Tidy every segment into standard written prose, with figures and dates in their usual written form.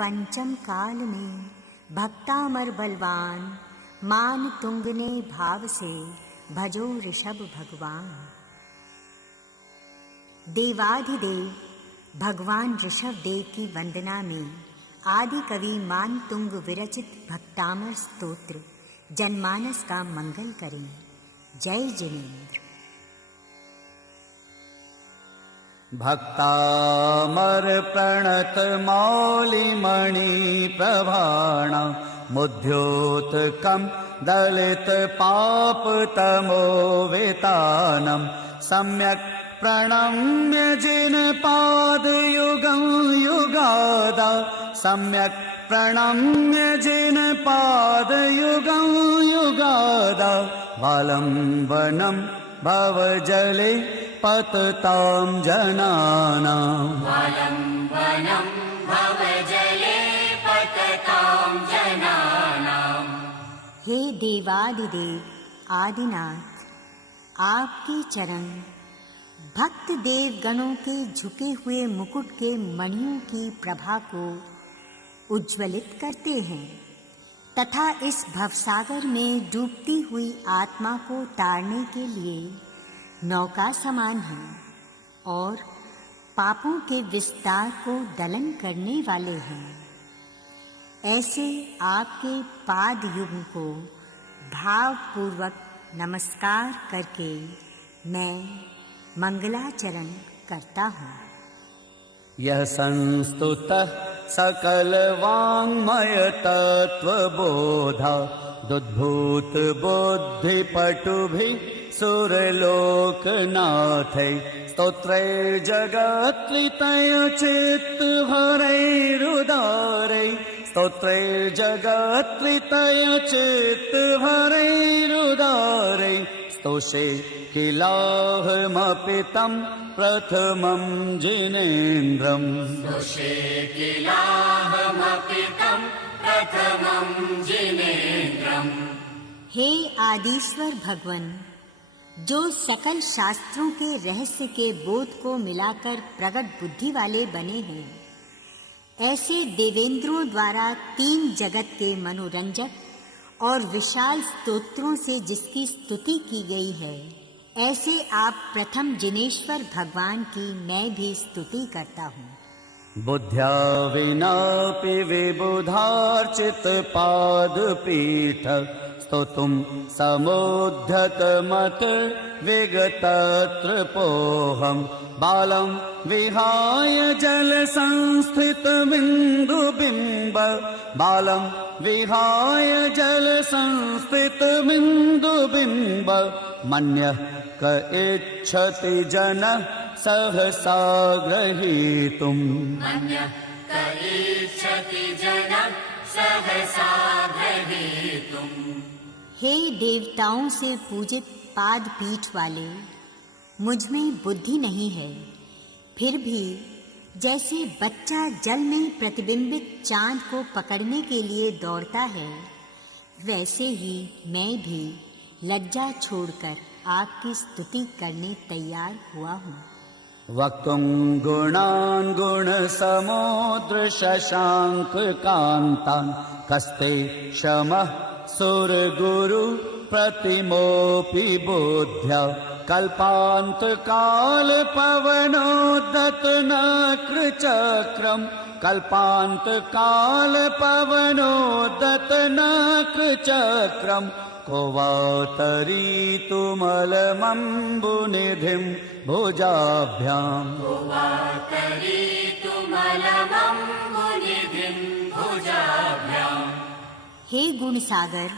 पंचम काल में भक्तामर बलवान, मान तुंगने भाव से भजो ऋषभ भगवान। देवाधिदेव भगवान ऋषभ देव की वंदना में आदि कवि मान तुंग विरचित भक्तामर स्तोत्र जनमानस का मंगल करें। जय जिनेन्द्र। भक्तामर प्रणत मौलिमणि प्रभाण, मुद्योतकं दलित पाप तमो वेतानं, सम्यक् प्रणम्य जिन पाद युगं युगादा, सम्यक् प्रणम्य जिन पाद युगं युगादा, वालंबनं भवजले पततां जनानां, वालंबनं भवजले पततां जनानां। हे देवादिदेव आदिनाथ, आपके चरण भक्त देव गणों के झुके हुए मुकुट के मणियों की प्रभा को उज्ज्वलित करते हैं तथा इस भवसागर में डूबती हुई आत्मा को तारने के लिए नौका समान है और पापों के विस्तार को दलन करने वाले हैं। ऐसे आपके पाद युग को भावपूर्वक नमस्कार करके मैं मंगलाचरण करता हूँ। यह संस्तुतः सकल वाङ्मय तत्वबोधा, दुद्भूत बुद्धि पटुभिः सुरलोकनाथै, स्तोत्रैर्जगत्कृतय चित्तभरैरुदारै, स्तोत्रैर्जगत्कृतय चित्तभरैरुदारै, स्तोषे किलाहमपि तं प्रथमं जिनेन्द्रम्, स्तोषे किलाहमपि तं प्रथमं जिनेन्द्रम्। हे आदिश्वर भगवन, जो सकल शास्त्रों के रहस्य के बोध को मिलाकर प्रगट बुद्धि वाले बने हैं, ऐसे देवेंद्रों द्वारा तीन जगत के मनोरंजक और विशाल स्तोत्रों से जिसकी स्तुति की गई है, ऐसे आप प्रथम जिनेश्वर भगवान की मैं भी स्तुति करता हूँ। बुद्ध्या विनापि विबुधार्चित पादपीठ, स्तोतुं समुद्धतमत विगतत्रपोऽहं, बालं विहाय जल संस्थित बिन्दुबिम्ब, बालं विहाय जल संस्थित बिन्दुबिम्ब, मन्यः क इच्छति जनः सहसा ग्रहीतुम्, मन्यः क इच्छति जनः सहसा ग्रहीतुम्। हे देवताओं से पूजित पाद पीठ वाले, मुझ में बुद्धि नहीं है, फिर भी जैसे बच्चा जल में प्रतिबिंबित चांद को पकड़ने के लिए दौड़ता है, वैसे ही मैं भी लज्जा छोड़कर आपकी स्तुति करने तैयार हुआ हूँ। वक्तुं गुणान् गुणसमुद्र शशांक कान्तान्, कस्ते क्षमः सुरगुरु प्रतिमोऽपि बुद्ध्या, कल्पान्त काल पवनोद्धत नक्रचक्रम्, कल्पान्त काल पवनोद्धत नक्रचक्रम्, को वा तरीतुमलमम्बुनिधिं भुजाभ्याम्, को वा तरीतुमलमम्बुनिधिं भुजाभ्याम्। हे गुण सागर,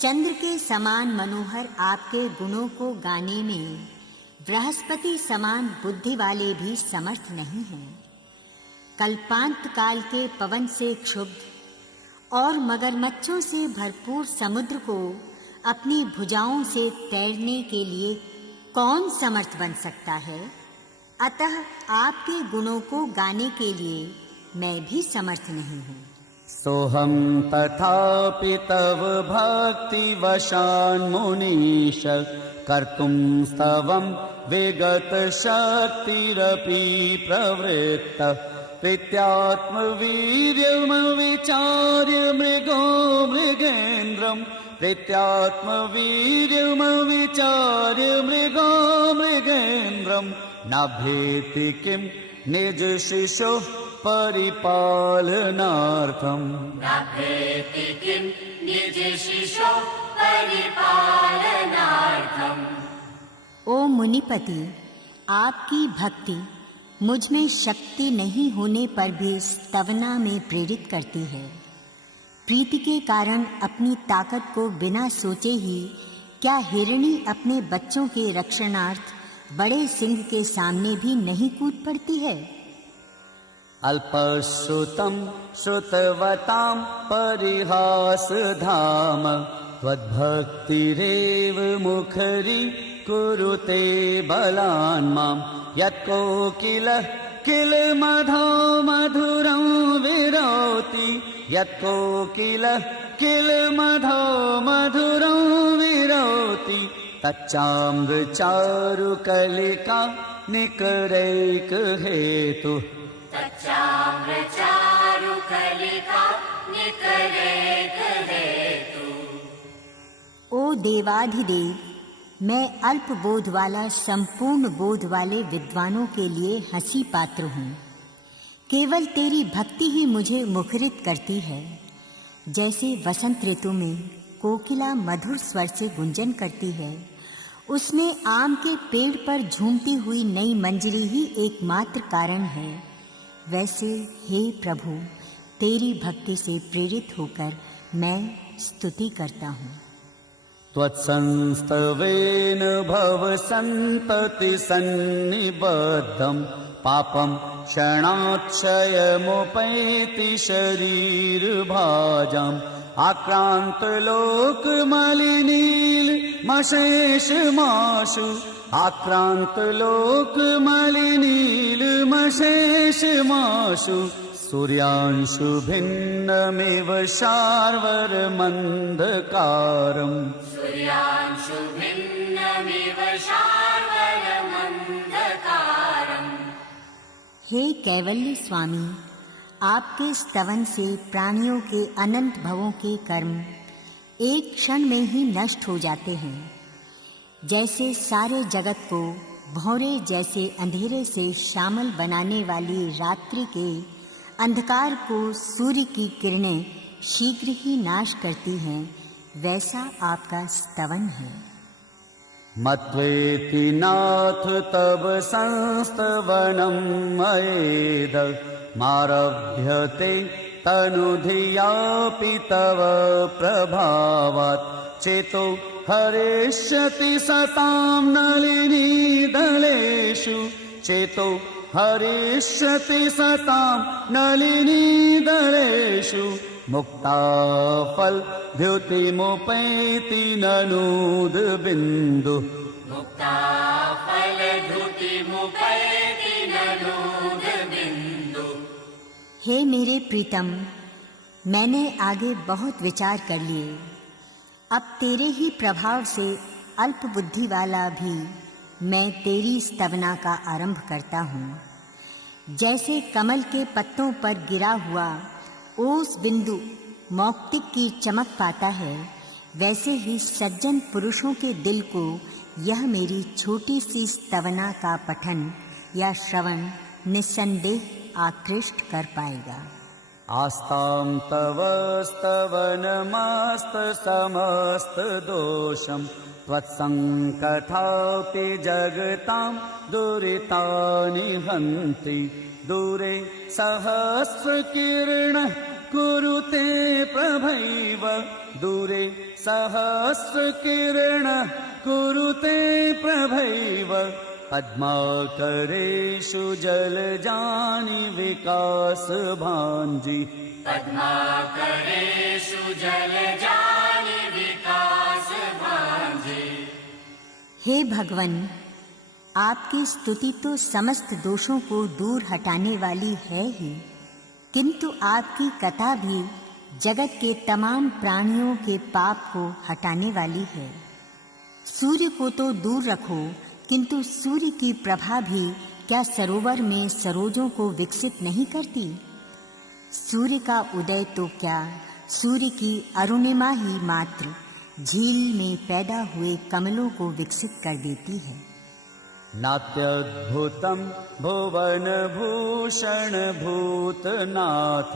चंद्र के समान मनोहर आपके गुणों को गाने में बृहस्पति समान बुद्धि वाले भी समर्थ नहीं हैं। कल्पांत काल के पवन से क्षुब्ध और मगरमच्छों से भरपूर समुद्र को अपनी भुजाओं से तैरने के लिए कौन समर्थ बन सकता है? अतः आपके गुणों को गाने के लिए मैं भी समर्थ नहीं हूँ। सोहम तथापि तव भक्ति वशान् मुनीश, कर्तुं स्तवं विगत शक्तिरपि प्रवृत्त, प्रीत्यात्मवीर्य विचार्य मृगो मृगेन्द्रम् प्रीत्यात्मवीर्यमविचार्य मृगो मृगेन्द्रम् नाभेति किं निज शिशोः परिपालनार्थम् नाभेति किं निज शिशोः परिपालनार्थम्। ओ मुनिपति, आपकी भक्ति मुझ में शक्ति नहीं होने पर भी स्तवना में प्रेरित करती है। प्रीति के कारण अपनी ताकत को बिना सोचे ही क्या हिरणी अपने बच्चों के रक्षणार्थ बड़े सिंह के सामने भी नहीं कूद पड़ती है? अल्पश्रुतं श्रुतवतां परिहासधाम त्वद्भक्तिरेव मुखरी कुरुते बलान् माम् यत्कोकिलः किल मधो मधुरं विरोति यत्कोकिलः किल मधो मधुरं विरोति तच्चाम्रचारुकलिका निकरैकहेतुः तच्चाम्रचारुकलिका निकरैकहेतुः। ओ देवाधिदेव, मैं अल्प बोध वाला संपूर्ण बोध वाले विद्वानों के लिए हंसी पात्र हूँ। केवल तेरी भक्ति ही मुझे मुखरित करती है। जैसे वसंत ऋतु में कोकिला मधुर स्वर से गुंजन करती है, उसमें आम के पेड़ पर झूमती हुई नई मंजरी ही एकमात्र कारण है, वैसे हे प्रभु, तेरी भक्ति से प्रेरित होकर मैं स्तुति करता हूँ। त्वत्संस्तवेन भवसन्तति सन्निबद्धं पापं क्षणात् क्षयमुपैति शरीरभाजम् आक्रान्तलोकमलिनीलमशेषमाशु आक्रान्तलोकमलिनीलमशेषमाशु सूर्यांशु भिन्नमिव शार्वर्मन्धकारम् सूर्यांशु भिन्नमिव शार्वर्मन्धकारम्। हे कैवल्य स्वामी, आपके स्तवन से प्राणियों के अनंत भवों के कर्म एक क्षण में ही नष्ट हो जाते हैं। जैसे सारे जगत को भौरे जैसे अंधेरे से श्यामल बनाने वाली रात्रि के अंधकार को सूर्य की किरणें शीघ्र ही नाश करती हैं, वैसा आपका स्तवन है। मत्वेति नाथ तव संस्तवनं मयेद मारभ्यते तनुधियापि तव प्रभावात् चेतो हरिष्यति सतां नलिनीदलेषु चेतो हरिष्यति सतां नलिनीदलेषु मुक्ताफलद्युतिमुपैति ननूद्बिन्दुः मुक्ताफलद्युतिमुपैति ननूद्बिन्दुः। हे मेरे प्रीतम, मैंने आगे बहुत विचार कर लिए। अब तेरे ही प्रभाव से अल्प बुद्धि वाला भी मैं तेरी स्तवना का आरंभ करता हूँ। जैसे कमल के पत्तों पर गिरा हुआ ओस बिंदु मौक्तिक की चमक पाता है, वैसे ही सज्जन पुरुषों के दिल को यह मेरी छोटी सी स्तवना का पठन या श्रवण निस्संदेह आकृष्ट कर पाएगा। आस्तां तव स्तवनमस्तसमस्तदोषं त्वत्सङ्कथापि जगतां दुरितानि हन्ति दूरे सहस्रकिरणः कुरुते प्रभैव दूरे सहस्रकिरणः कुरुते प्रभैव पद्माकरेषु जलजानि विकासभाञ्जि पद्माकरेषु जलजानि विकासभाञ्जि। हे भगवन, आपकी स्तुति तो समस्त दोषों को दूर हटाने वाली है ही, किंतु आपकी कथा भी जगत के तमाम प्राणियों के पाप को हटाने वाली है। सूर्य को तो दूर रखो, किंतु सूर्य की प्रभा भी क्या सरोवर में सरोजों को विकसित नहीं करती? सूर्य का उदय तो क्या, सूर्य की अरुणिमा ही मात्र झील में पैदा हुए कमलों को विकसित कर देती है। नात्यद्भुतं भुवन भूषण भूतनाथ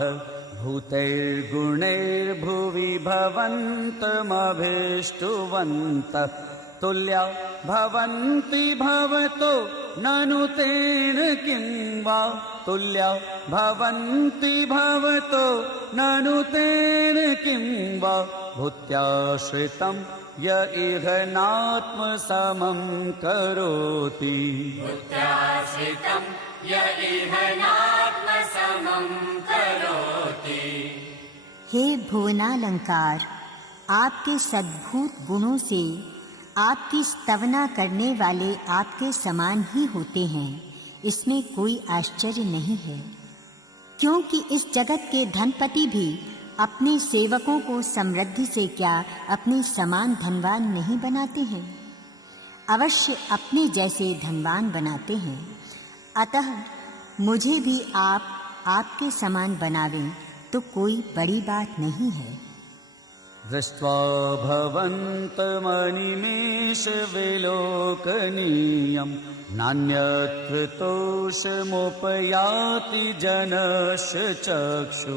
भूतैर्गुणैर्भुवि भवन्तमभीष्टुवन्तः तुल्या भवन्ति भवतो ननु तेन किं वा तुल्या भवन्ति भवतो ननु तेन किं वा भूत्याश्रितं य इह नात्मसमं करोति बुद्ध्याश्रितं य इह नात्मसमं करोति। हे भुवनालंकार, आपके सद्भूत गुणों से आपकी स्तवना करने वाले आपके समान ही होते हैं, इसमें कोई आश्चर्य नहीं है, क्योंकि इस जगत के धनपति भी अपने सेवकों को समृद्धि से क्या अपने समान धनवान नहीं बनाते हैं, अवश्य अपने जैसे धनवान बनाते हैं। अतः मुझे भी आप आपके समान बनावें तो कोई बड़ी बात नहीं है। दृष्ट्वा भवन्तमनिमेष विलोकनीयं नान्यत्कृतोषमुपयाति जनस्य चक्षु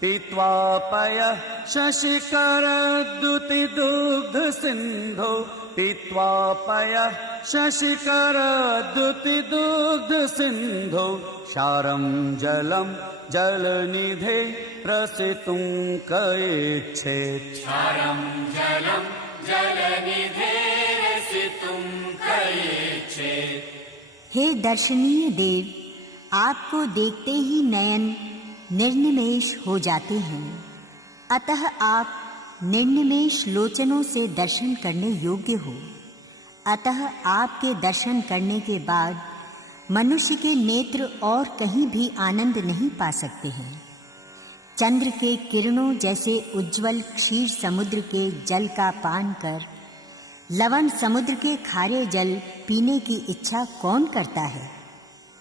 पीत्वा पयः शशिकरद्युतिदुग्धसिन्धौ पीत्वा पयः शशिकरद्युतिदुग्धसिन्धौ सारं जलं जलनिधे प्रसितुं कयेच्छेत् क्षारं जलं जलनिधे रसितुं कयेच्छेत्। हे दर्शनीय देव, आपको देखते ही नयन निर्निमेष हो जाते हैं, अतः आप निर्निमेष लोचनों से दर्शन करने योग्य हो। अतः आपके दर्शन करने के बाद मनुष्य के नेत्र और कहीं भी आनंद नहीं पा सकते हैं। चंद्र के किरणों जैसे उज्जवल क्षीर समुद्र के जल का पान कर लवण समुद्र के खारे जल पीने की इच्छा कौन करता है?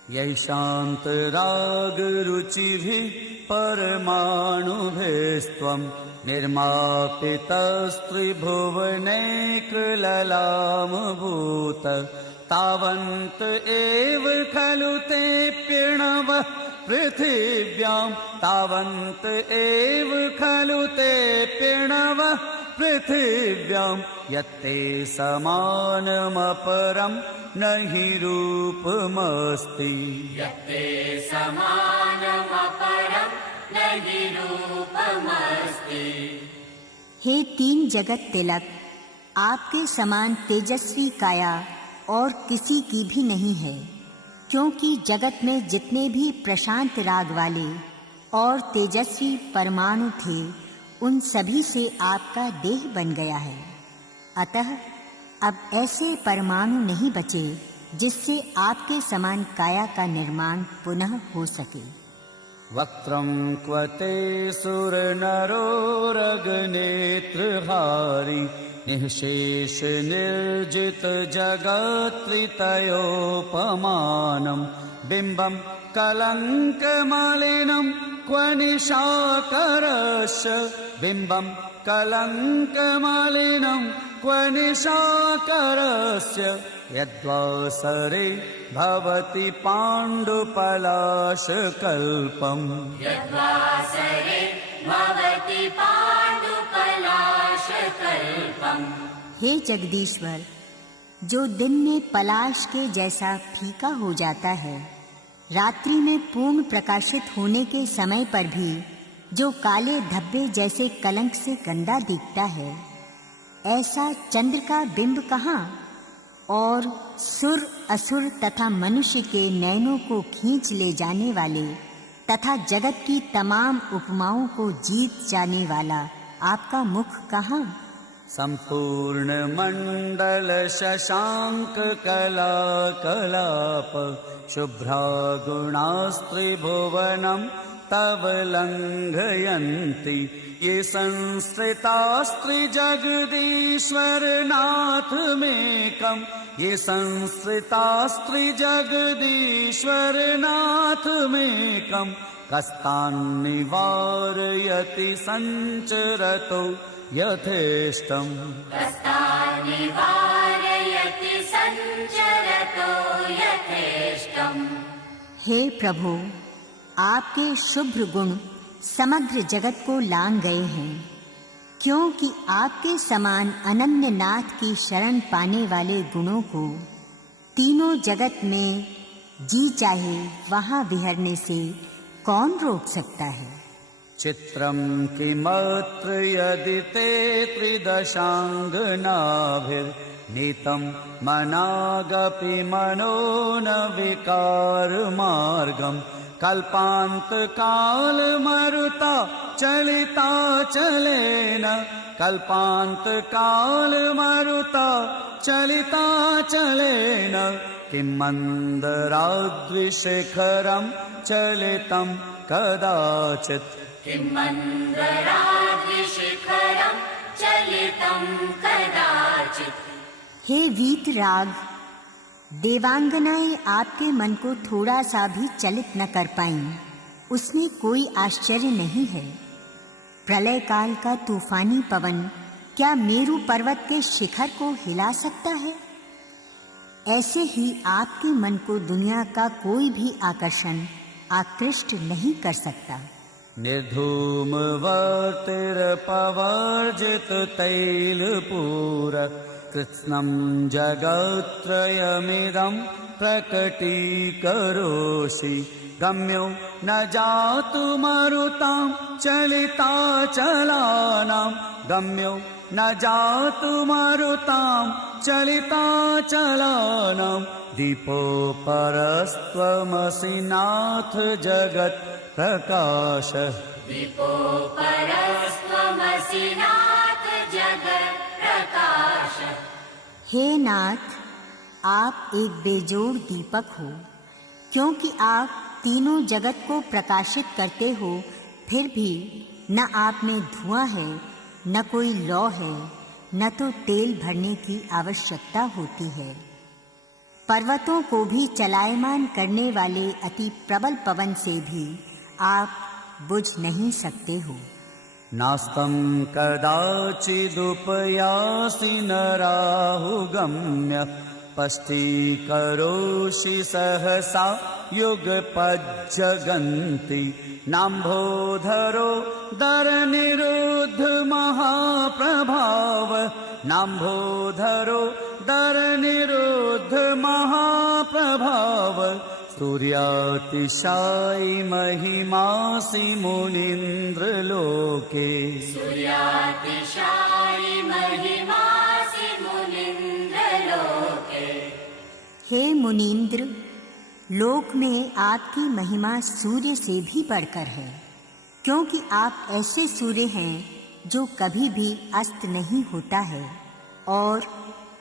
यही शांत राग रुचिभिः परमाणुभिस्त्वं निर्मापितस्त्रिभुवनैकललामभूत तावन्त एव खलु ते प्रणवः पृथिव्यां तावन्त एव खलु ते प्रणवः पृथिव्यां यत्ते समानमपरं न हि रूपमस्ति यत्ते समानमपरं न हि रूपमस्ति। हे तीन जगत तिलक, आपके समान तेजस्वी काया और किसी की भी नहीं है, क्योंकि जगत में जितने भी प्रशांत राग वाले और तेजस्वी परमाणु थे उन सभी से आपका देह बन गया है। अतः अब ऐसे परमाणु नहीं बचे जिससे आपके समान काया का निर्माण पुनः हो सके। वक्त्रं क्वते सुरनरोरगनेत्रहारी निःशेष निर्जित जगत्त्रितयोपमानं बिम्बं कलङ्कमलिनं क्व निशाकरस्य बिम्बं कलङ्कमलिनं क्व निशाकरस्य यद्वासरे भवति पाण्डुपलाशकल्पम् यद्वासरे भवति पाण्डुपलाशकल्पम्। हे जगदीश्वर, जो दिन में पलाश के जैसा फीका हो जाता है, रात्रि में पूर्ण प्रकाशित होने के समय पर भी जो काले धब्बे जैसे कलंक से गंदा दिखता है, ऐसा चंद्र का बिंब कहाँ और सुर असुर तथा मनुष्य के नयनों को खींच ले जाने वाले तथा जगत की तमाम उपमाओं को जीत जाने वाला आपका मुख कहाँ? संपूर्ण मंडल शशांक कला कलाप शुभ्रा गुणास्त्रिभुवनं तव लंघयन्ति ये संस्कृतास्त्रिजगदीश्वर नाथ मेकं ये संस्कृतास्त्रिजगदीश्वर नाथ मेकं कस्तान्निवारयति सञ्चरतो यथेष्टम् कस्तान्निवारयति सञ्चरतो यथेष्टम्। हे प्रभु, आपके शुभ्र गुण समग्र जगत को लांघ गए हैं, क्योंकि आपके समान अनन्य नाथ की शरण पाने वाले गुणों को तीनों जगत में जी चाहे वहाँ विहरने से कौन रोक सकता है। चित्रं किमत्र यदि ते त्रिदशाङ्गनाभिर्नीतं मनागपि मनो न विकारमार्गम् कल्पान्तकालमरुता चलिता चलेन कल्पान्तकालमरुता चलिता चलेन किं मन्दराद्रिशिखरं चलितं कदाचित् किं मन्दराद्रिशिखरं चलितं कदाचित्। हे वीतराग, देवांगनाएं आपके मन को थोड़ा सा भी चलित न कर पाईं, उसमें कोई आश्चर्य नहीं है। प्रलय काल का तूफानी पवन क्या मेरु पर्वत के शिखर को हिला सकता है? ऐसे ही आपके मन को दुनिया का कोई भी आकर्षण आकृष्ट नहीं कर सकता। निर्धूमवर्तिरपवर्जित तैलपूर कृत्स्नं जगत्त्रयमिदं प्रकटीकरोषि गम्यो न जातु मरुतां चलिता चलानां गम्यो न जातु मरुतां चलिता चलानां दीपोपरस्त्वमसि नाथ जगत् प्रकाश दीपोपरस्त्वमसि नाथ जगत् प्रकाश। हे नाथ, आप एक बेजोड़ दीपक हो, क्योंकि आप तीनों जगत को प्रकाशित करते हो, फिर भी न आप में धुआं है, न कोई लौ है, न तो तेल भरने की आवश्यकता होती है। पर्वतों को भी चलायमान करने वाले अति प्रबल पवन से भी आप बुझ नहीं सकते हो। नास्तं कदाचिदुपयासि नराहुगम्य पष्टीकरोषि सहसा युगपज्जगन्ति नाम्भोधरो दरनिरुद्ध महाप्रभाव नाम्भोधरो दरनिरुद्ध महाप्रभाव सूर्यातिशायि महिमासि मुनीन्द्रलोके सूर्यातिशायि महिमासि मुनीन्द्रलोके। हे मुनीन्द्र, लोक में आपकी महिमा सूर्य से भी बढ़कर है, क्योंकि आप ऐसे सूर्य हैं जो कभी भी अस्त नहीं होता है और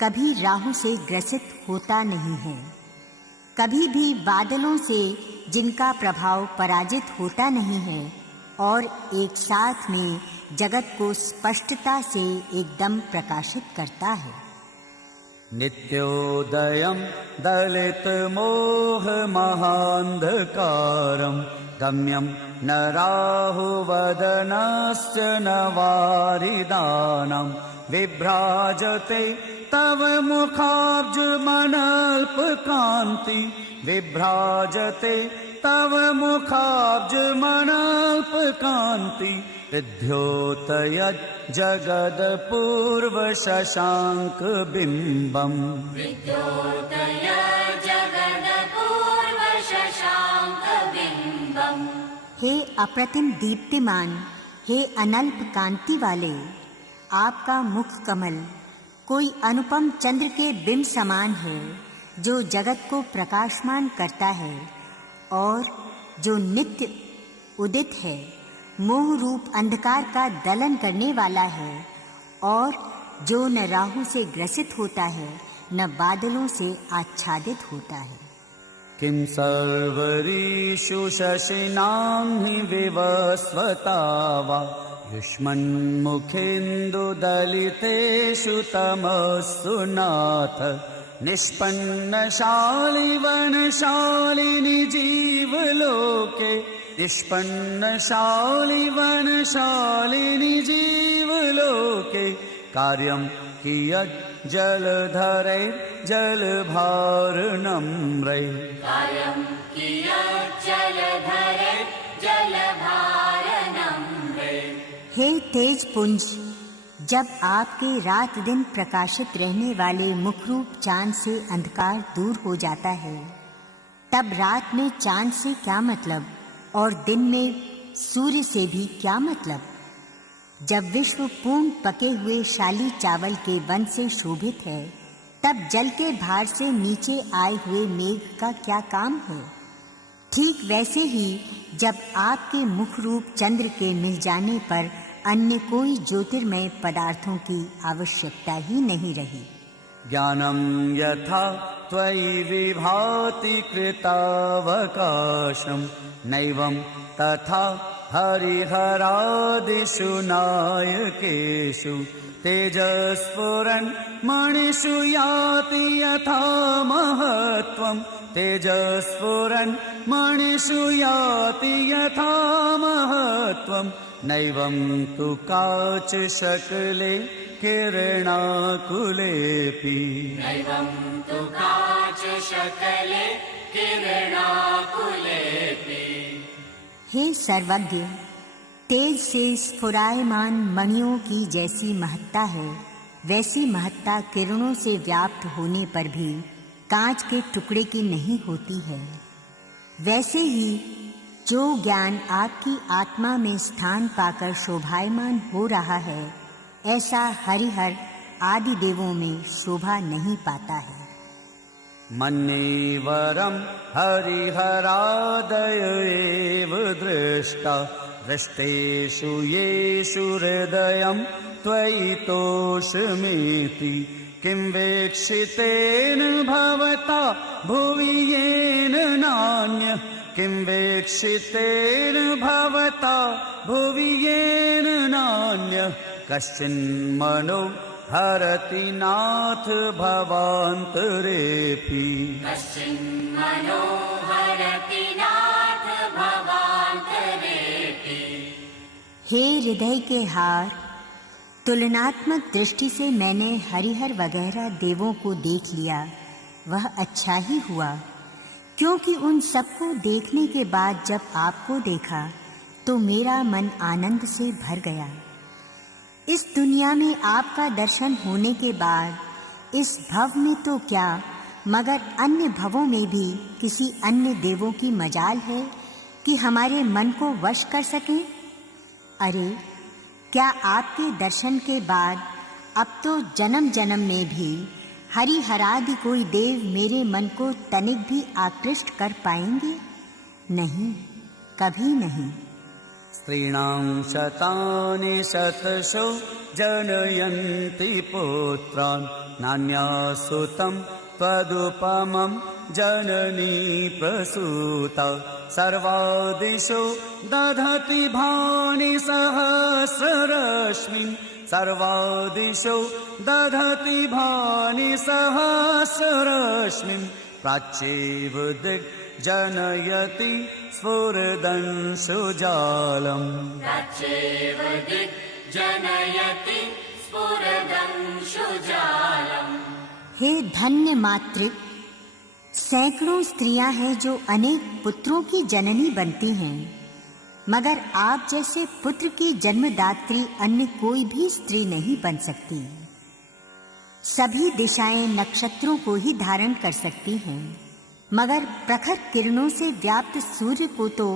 कभी राहु से ग्रसित होता नहीं है, कभी भी बादलों से जिनका प्रभाव पराजित होता नहीं है, और एक साथ में जगत को स्पष्टता से एकदम प्रकाशित करता है। नित्योदयं दलितमोहमहान्धकारं गम्यं न राहुवदनस्य न वारिदानं विभ्राजते तव मुखाब्जमनल्पकान्ति विभ्राजते तव मुखाब्जमनल्पकान्ति विद्योतयज्जगदपूर्वशशाङ्कबिम्बम् विद्योतय जगदपूर्वशशाङ्कबिम्बम्। हे अप्रतिम दीप्तिमान, हे अनल्प कांति वाले, आपका मुख कमल कोई अनुपम चंद्र के बिंब समान है, जो जगत को प्रकाशमान करता है और जो नित्य उदित है, मोह रूप अंधकार का दलन करने वाला है, और जो न राहु से ग्रसित होता है न बादलों से आच्छादित होता है। किं सर्वरीषु शशिनां हि विवस्वता वा युष्मन्मुखेन्दुदलितेषु तमस्सु नाथ निष्पन्नशालिवनशालिनि जीवलोके निष्पन्नशालि वनशालिनि जीवलोके कार्यं कियत् जलधरै जलभारनम्रै कार्यं कियत् जलधरे जलभारनम्रे। हे तेज पुंज, जब आपके रात दिन प्रकाशित रहने वाले मुखरूप चांद से अंधकार दूर हो जाता है, तब रात में चांद से क्या मतलब और दिन में सूर्य से भी क्या मतलब। जब विश्व पूर्ण पके हुए शाली चावल के वन से शोभित है, तब जल के भार से नीचे आए हुए मेघ का क्या काम है। ठीक वैसे ही जब आपके मुख रूप चंद्र के मिल जाने पर अन्य कोई ज्योतिर्मय पदार्थों की आवश्यकता ही नहीं रही। ज्ञानं यथा त्वयि विभाति कृतावकाशं नैवं तथा हरिहरादिषु नायकेषु तेजस्फुरन् मणिषु याति यथा महत्त्वं तेजस्फुरन् मणिषु याति यथा महत्त्वं नैवं तु काच शकले किरणाकुलेऽपि नैवं तु काच शकले किरणाकुलेऽपि। हे सर्वज्ञ, तेज से स्फुरायमान मणियों की जैसी महत्ता है, वैसी महत्ता किरणों से व्याप्त होने पर भी कांच के टुकड़े की नहीं होती है। वैसे ही जो ज्ञान आपकी आत्मा में स्थान पाकर शोभायमान हो रहा है, ऐसा हरिहर आदि देवों में शोभा नहीं पाता है। मन्ये वरं हरिहरादय एव दृष्टा दृष्टेषु येषु हृदयं त्वयि तोषमेति किं वेक्षितेन भवता भुवि येन नान्यः किं वेक्षितेन भवता भुवि येन नान्यः कश्चिन्मनो हरति नाथ भवान्तरेऽपि कश्चिन्मनो हरति नाथ भवान्तरेऽपि। हे हृदय के हार, तुलनात्मक दृष्टि से मैंने हरिहर वगैरह देवों को देख लिया। वह अच्छा ही हुआ, क्योंकि उन सबको देखने के बाद जब आपको देखा तो मेरा मन आनंद से भर गया। इस दुनिया में आपका दर्शन होने के बाद इस भव में तो क्या, मगर अन्य भवों में भी किसी अन्य देवों की मजाल है कि हमारे मन को वश कर सकें। अरे, क्या आपके दर्शन के बाद अब तो जन्म जन्म में भी हरिहरादि कोई देव मेरे मन को तनिक भी आकृष्ट कर पाएंगे? नहीं, कभी नहीं। स्त्रीणां शतानि शतशो जनयन्ति पुत्रान् नान्यासुतं त्वदुपमं जननी प्रसूता सर्वादिशो दधति भानि सहस्ररश्मिन् सर्वादिशो दधति भानि सहस्ररश्मिन् प्राच्येव दिग्जनयति स्फुरदंशुजालम् प्राच्येव दिग्जनयति स्फुरदंशुजालम्। हे धन्य मातृ, सैकड़ों स्त्रियां हैं जो अनेक पुत्रों की जननी बनती हैं, मगर आप जैसे पुत्र की जन्मदात्री अन्य कोई भी स्त्री नहीं बन सकती। सभी दिशाएं नक्षत्रों को ही धारण कर सकती हैं, मगर प्रखर किरणों से व्याप्त सूर्य को तो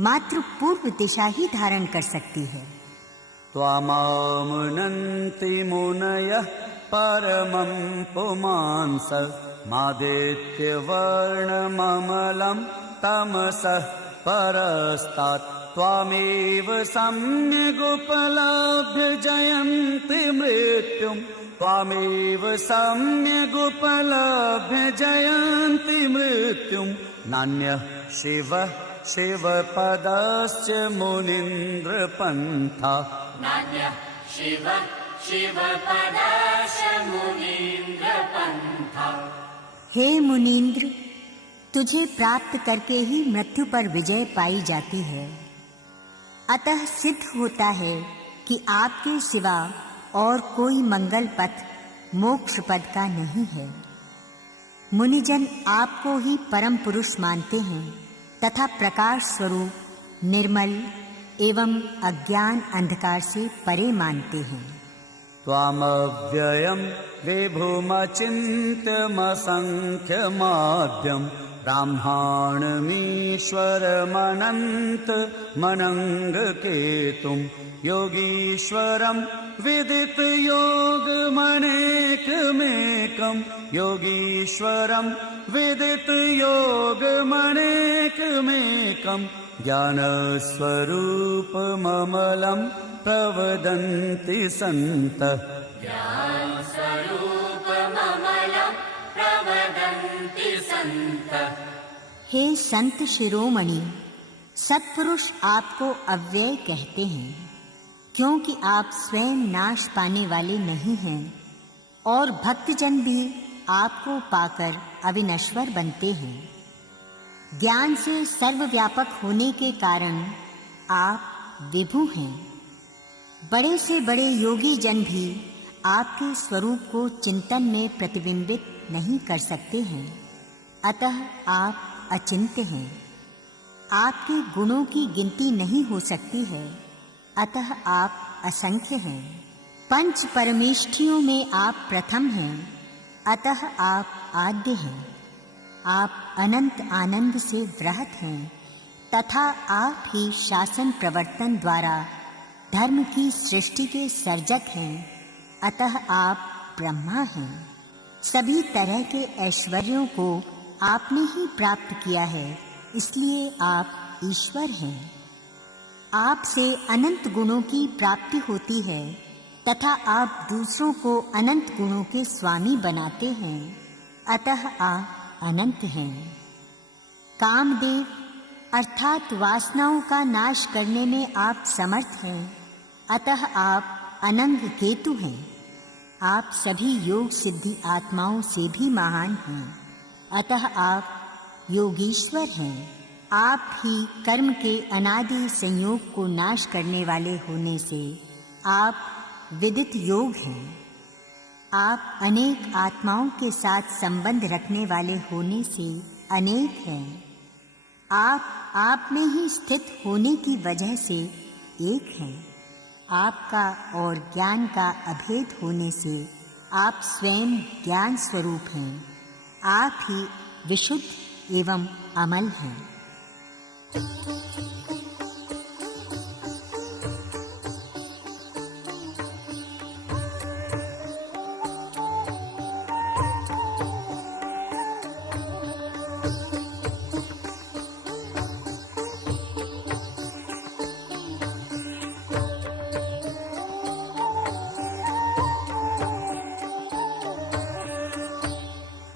मात्र पूर्व दिशा ही धारण कर सकती है। त्वामामुनन्ति मुनयः परमं पुमांस मादित्यवर्णममलं तमसः परस्तात् त्वामेव सम्यगुपलभ्य जयन्ति मृत्युम् त्वामेव सम्यगुपलभ्य जयन्ति मृत्युम् नान्यः शिवः शिवपदश्च मुनीन्द्रपन्था नान्यः शिवः शिवपदश्च मुनीन्द्रपन्था। हे मुनीन्द्र, तुझे प्राप्त करके ही मृत्यु पर विजय पाई जाती है। अतः सिद्ध होता है कि आपके सिवा और कोई मंगल पथ मोक्ष पद का नहीं है। मुनिजन आपको ही परम पुरुष मानते हैं तथा प्रकाश स्वरूप निर्मल एवं अज्ञान अंधकार से परे मानते हैं। त्वामव्ययं विभुमचिन्त्यमसंख्यमाद्यं ब्राह्मणमीश्वरमनन्तमनङ्गकेतुं योगीश्वरं विदितयोगमनेकमेकं योगीश्वरं विदितयोगमनेकमेकं ज्ञानस्वरूपममलं प्रवदन्ति सन्तः। ज्ञानस्वरूपममलं प्रवदन्ति सन्तः। हे संत शिरोमणि, सत्पुरुष आपको अव्यय कहते हैं क्योंकि आप स्वयं नाश पाने वाले नहीं हैं और भक्तजन भी आपको पाकर अविनश्वर बनते हैं। ज्ञान से सर्वव्यापक होने के कारण आप विभु हैं। बड़े से बड़े योगी जन भी आपके स्वरूप को चिंतन में प्रतिबिंबित नहीं कर सकते हैं। अतः आप अचिंत्य हैं। आपके गुणों की गिनती नहीं हो सकती है। अतः आप असंख्य हैं। पंच परमेष्ठियों में आप प्रथम हैं। अतः आप आद्य हैं। आप अनंत आनंद से व्रहत हैं तथा आप ही शासन प्रवर्तन द्वारा धर्म की सृष्टि के सर्जक हैं। अतः आप ब्रह्मा हैं। सभी तरह के ऐश्वर्यों को आपने ही प्राप्त किया है, इसलिए आप ईश्वर हैं। आपसे अनंत गुणों की प्राप्ति होती है तथा आप दूसरों को अनंत गुणों के स्वामी बनाते हैं। अतः आप अनंत हैं। कामदेव अर्थात वासनाओं का नाश करने में आप समर्थ हैं। अतः आप अनंग केतु हैं। आप सभी योग सिद्धि आत्माओं से भी महान हैं। अतः आप योगीश्वर हैं। आप ही कर्म के अनादि संयोग को नाश करने वाले होने से आप विदित योग हैं। आप अनेक आत्माओं के साथ संबंध रखने वाले होने से अनेक हैं। आप में ही स्थित होने की वजह से एक हैं। आपका और ज्ञान का अभेद होने से आप स्वयं ज्ञान स्वरूप हैं। आप ही विशुद्ध एवं अमल हैं।